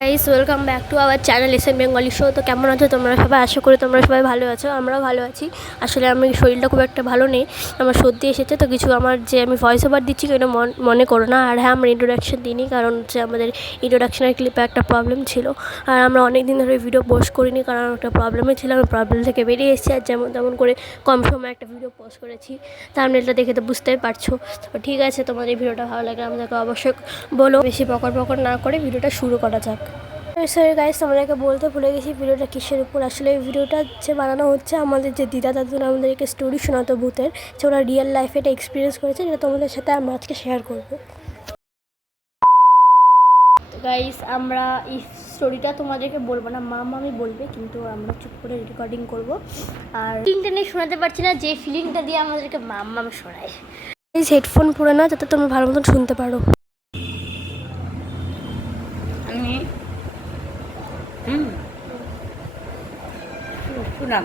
Guys welcome back to our channel SN Bengali show. তো কেমন আছো তোমরা সবাই? আশা করি তোমরা সবাই ভালো আছো, আমরাও ভালো আছি। আসলে আমি শরীরটা খুব একটা ভালো নেই, আমার সর্দি এসেছে। তো কিছু আমার যে আমি ভয়েস ওভার দিচ্ছি কেন মনে করো না। আর হ্যাঁ, আমরা ইন্ট্রোডাকশন দিইনি, কারণ হচ্ছে আমাদের ইন্ট্রোডাকশনের ক্লিপে একটা প্রবলেম ছিল। আর আমরা অনেক দিন ধরে ভিডিও পোস্ট করিনি, কারণ একটা প্রবলেমে ছিলাম। আমি প্রবলেম থেকে বেরিয়ে এসেছি, আর যেমন তেমন করে কম সময়ে একটা ভিডিও পোস্ট করেছি। থাম্বনেলটা দেখে তো বুঝতেই পারছো। তো ঠিক আছে, তোমাদের এই ভিডিওটা ভালো লাগে আমাদেরকে অবশ্যই বলো। বেশি পকর পকর না করে ভিডিওটা শুরু করা যাক। সরি গাইস, তোমাদেরকে বলতে ভুলে গেছি ভিডিওটা কিসের উপর। আসলে এই ভিডিওটা যে বানানো হচ্ছে, আমাদের যে দিদা দাদুরা আমাদেরকে স্টোরি শোনাতো ভূতের, যে ওরা রিয়েল লাইফে এটা এক্সপিরিয়েন্স করেছে, যেটা তোমাদের সাথে আমরা আজকে শেয়ার করবো। গাইস, আমরা এই স্টোরিটা তোমাদেরকে বলবো না, আমি বলবে, কিন্তু আমরা চুপ করে রেকর্ডিং করবো। আর ফিলিংটা নিয়ে শোনাতে পারছি না, যে ফিলিংটা দিয়ে আমাদেরকে মাম শোনায়। এই হেডফোন পরে না, যাতে তোমরা ভালো মতন শুনতে পারো। আমি শুনলাম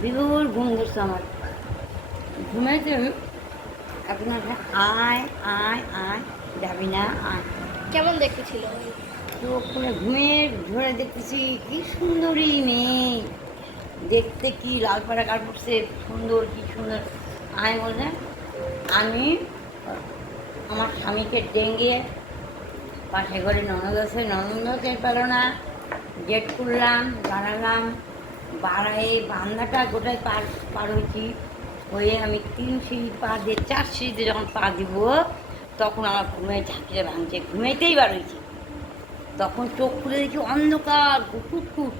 বিভোর ঘুম ধরছে আমার। ঘুমাইতে আপনার আয় আয় আয় যাবি না আয়। কেমন দেখেছিল? তো ওখানে ঘুমিয়ে ধরে দেখতেছি কি সুন্দরী মেয়ে, দেখতে কি লাল পাড়া কার পড়ছে, সুন্দর কি সুন্দর। আয় বলে আমি আমার স্বামীকে ডেঙ্গে পাশে ঘরে ননদ আছে, ননদ টের পেল না। গেট খুললাম, দাঁড়ালাম, বাড়াই বান্ধাটা গোটায় পার হয়েছি। হয়ে আমি 3 সিঁড়ি পা দিয়ে 4 সিঁড়িতে যখন পা দিব, তখন আমার ঘুমে ঝাঁকিয়ে ভাঙছে, ঘুমাইতেই বার হয়েছি। তখন চোখ খুলে দেখি অন্ধকার কুটকুট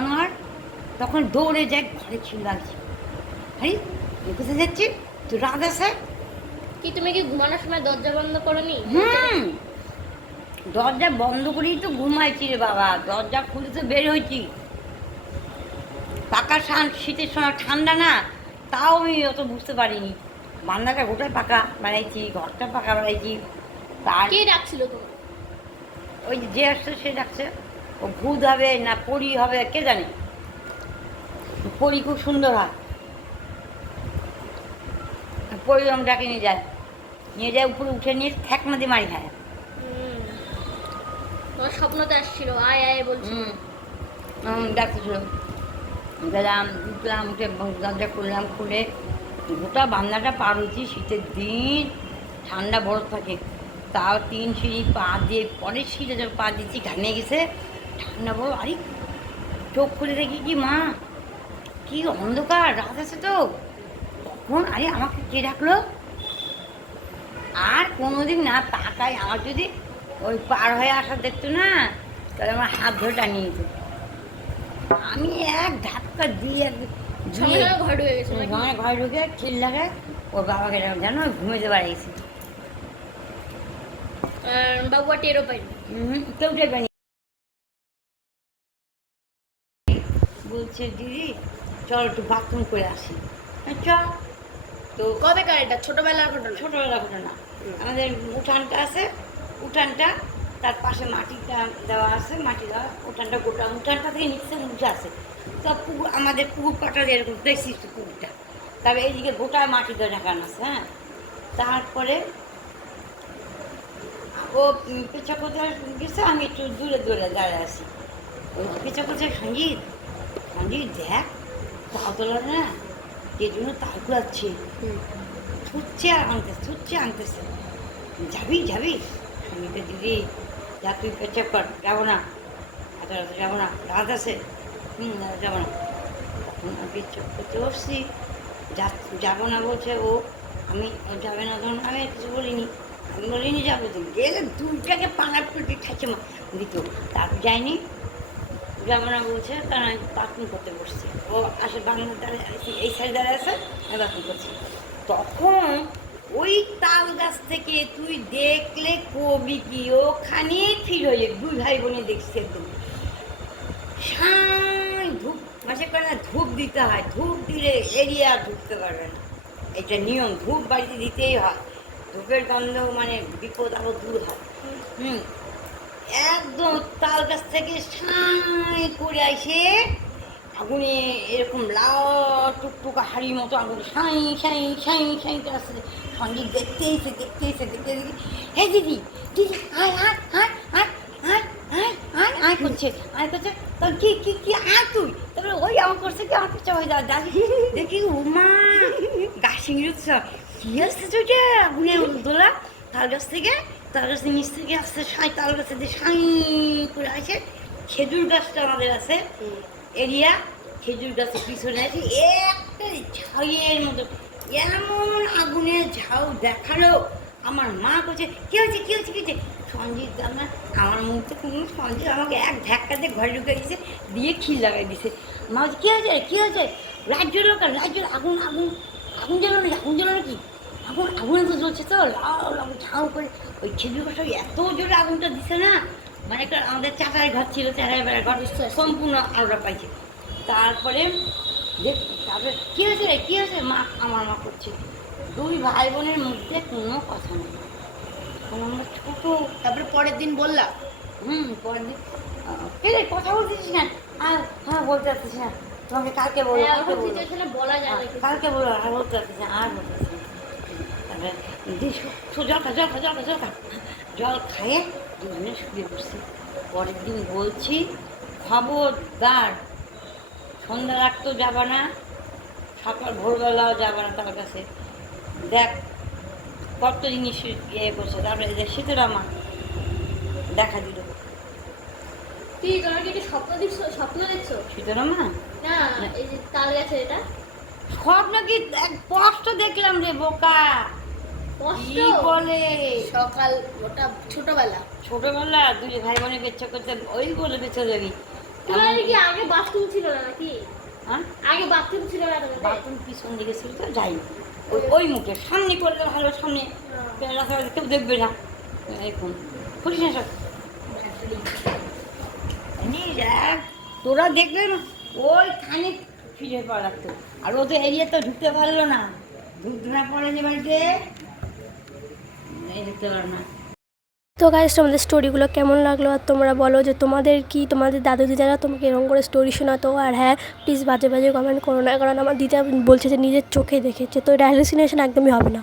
আমার। তখন দৌড়ে যাই, ঘরে ছিল লাগছি। আরে কোথায় যাচ্ছি, তো রাত আছে কি তুমি কি ঘুমানোর সময় দরজা বন্ধ করোনি? দরজা বন্ধ করেই তো ঘুমাইছি রে বাবা, দরজা খুলে তো বের হয়েছি। পাকা শীতের সময় ঠান্ডা না, তাও আমি অত বুঝতে পারিনি। বান্দাটা গোটায় পাকা বানাইছি, ঘরটা পাকা বানাইছি। তার কে ডাকছিল তোমার? ওই যে আসছে সে ডাকছে। ও ভূত হবে না পরি হবে কে জানে। পরি খুব সুন্দর হয়, পরি আমি ডাকে নিয়ে যায় উপরে উঠে নিয়ে ঠেকনা দিয়ে মারি খায়। তোমার স্বপ্নতে আসছিল আয় আয় বলছিল। ডাকতেছিল, গেলাম উঠলাম, উঠে দরজা খুললাম, খুলে গোটা বান্নাটা পার হয়েছি। শীতের দিন ঠান্ডা বরফ থাকে, তাও 3 সিঁড়ি পা দিয়ে পরের সিঁড়িতে যখন পা দিচ্ছি ঘামে গেছে, ঠান্ডা বরফ। আরে চোখ খুলে দেখি কি মা, কি অন্ধকার, রাত আছে তো। তখন আরে আমাকে কে ডাকলো, আর কোনোদিন না তাকায়। আমার যদি ওই পার হয়ে আসা দেখতো না, তাহলে আমার হাত ধরে টানিয়ে দিত। আমি এক ধাক্কা দিয়ে ঘর ঢুকে গেছে, ঘরে ঢুকে খিল লাগে ওর বাবাকে জানো ঘুমেতে বাড়িয়েছি। বাবুয়া টেরও পাইনি। কেউ টের পায়নি। বলছে দিদি চল একটু বাথরুম করে আসি। চল। তো কবেকার এটা? ছোটবেলার ঘটনা? ছোটোবেলা ঘটনা। আমাদের উঠানটা আছে, উঠানটা তার পাশে মাটিটা দেওয়া আছে, মাটি দেওয়া উঠানটা, গোটা উঠানটা থেকে নিচে উঠে আছে। তো পুকুর, আমাদের পুকুর পাটা এরকম দেখছি পুকুরটা, তবে এইদিকে গোটা মাটি দিয়ে ঢাকানো আছে। হ্যাঁ, তারপরে ও পেঁচা কোথায় গেছে, আমি একটু দূরে দূরে দাঁড়িয়ে আছি। ওই পেঁচা কোথায় সঞ্জিত, সঞ্জিত দেখ তাওতলা না, যে জন্য তাল কুড়াচ্ছে, ছুটছে আর আনতেছে। যাবি সঙ্গীতে দিদি যা, তুই পেচাপ কর, যাবো না, এত রাতে যাবো না, রাত আছে। যাবো না। তখন আমি পেচাপ করতে বসছি, যাবো না বলছে ও। আমি যাবে না তখন আমি কিছু বলিনি, যাবো তো। গেলে দুইটাকে পাঙার পেটে ঠাইছে দিত, তারপর যায়নি। যাবো না বলছে, কারণ আমি বাথরুম করতে বসছি। ও আসে বাংলার দ্বারে, এই সাইড দ্বারা আছে, আমি বাথরুম করছি। তখন ওই তাল গাছ থেকে তুই দেখলে কবি কি ওখানে ফির হয়ে দুই ভাই বোনে দেখছি একদম ধূপ মাসে করে না, ধূপ দিতে হয়, ধূপ দিলে এরিয়া ঢুকতে পারবে না, এটা নিয়ম। ধূপ বাড়িতে দিতেই হয়, ধূপের গন্ধ মানে বিপদ আরো দূর হয়। একদম তাল গাছ থেকে সাঁই করে আসে আগুনে, এরকম লাল টুকটুকা হাড়ির মতো আগুন সাঁই সাঁই সাঁই সাঁই করে আসছে। সঞ্জীব দেখতে হে দিদি দিদি আয় আয় আয় আয়, আয় করছে তখন কি আয় তুই, তারপরে ওই আমার করছে কি আমার পিছা হয়ে যাওয়া দাদি দেখি উমা গাছ সিংড়ি কি আসছে ওইটা আগুনের দোলা তাল গাছ থেকে নিচ থেকে আসছে তাল গাছে দিয়ে সাই করে আসে খেজুর গাছটা আমাদের আছে এরিয়া, খেজুর গাছের পিছনে আছে একটা ঝাউয়ের মতো এমন আগুনের ঝাউ দেখালো। আমার মা বলছে কী হয়েছে সঞ্জিত আমার মুখে কোনো সঞ্জিত আমাকে এক ধাক্কা দিয়ে ঘরে ঢুকে দিয়েছে, দিয়ে খিল লাগাই দিয়েছে। মা বলছে কী হয়েছে লাইট জ্বলো আগুন জ্বলো নাকি আগুন তো জ্বলছে তো লাউ ঝাউ করে ওই খেজুর গাছটা এত জোরে আগুনটা দিছে না, মানে একটা আমাদের চাটাই ঘর ছিল, চাটাই বেড়ার ঘর সম্পূর্ণ আলোটা পাইছে। তারপরে কী হয়েছে মা আমার মা করছে, দুই ভাই বোনের মধ্যে কোনো কথা নেই, আমরা ছোটো। তারপরে পরের দিন বললাম পরের দিন কথা বলতেছিস না, হ্যাঁ বলতে পারছিস না, তোমাকে কালকে বলো বলা যায় কালকে বলো আর বলতে পারছিস না তারপরে জল খাইয়ে দুজনে শুয়ে পড়ছি। পরের দিন বলছি খবরদার সন্ধ্যা রাখতেও যাবা না, সকাল ভোরবেলাও যাবা না তার কাছে, দেখ কত জিনিস ইয়ে করছে। তারপরে যে শীতলা মা দেখা দিল। তুই তোমার কি স্বপ্ন দেখছো শীতলা মা না এই যে তাল গাছে এটা স্বপ্ন কি স্পষ্ট দেখলাম রে বোকা, কি বলে সকাল ওটা ছোটবেলা দুই ভাই বোনের বেচ্চা করতে ওই বলে বেঁচে যাবি। তোমার কি আগে বাথরুম ছিল না নাকি? হ্যাঁ আগে বাথরুম ছিল না তোমাদের? বাথরুম পিছন দিকে ছিল তো যাই ওই মুখে সামনে করলে ভালো, সামনে রাস্তাঘাটে কেউ দেখবে না। এখন খুলিস না সব তোরা দেখবে ওই খানে ফিরে পাওয়া লাগতো, আর ও তো এরিয়া তো ঢুকতে পারলো না, ঢুকতে না পারে যে বাড়িতে ঢুকতে পারো না। তো গাইস তোমাদের স্টোরিগুলো কেমন লাগলো, আর তোমরা বলো যে তোমাদের দাদু দিদারা তোমাকে এরকম করে স্টোরি শোনাতো। আর হ্যাঁ প্লিজ বাজে কমেন্ট করো না, কারণ আমার দিদা বলছে যে নিজের চোখে দেখেছে, তো এটা হ্যালুসিনেশন একদমই হবে না।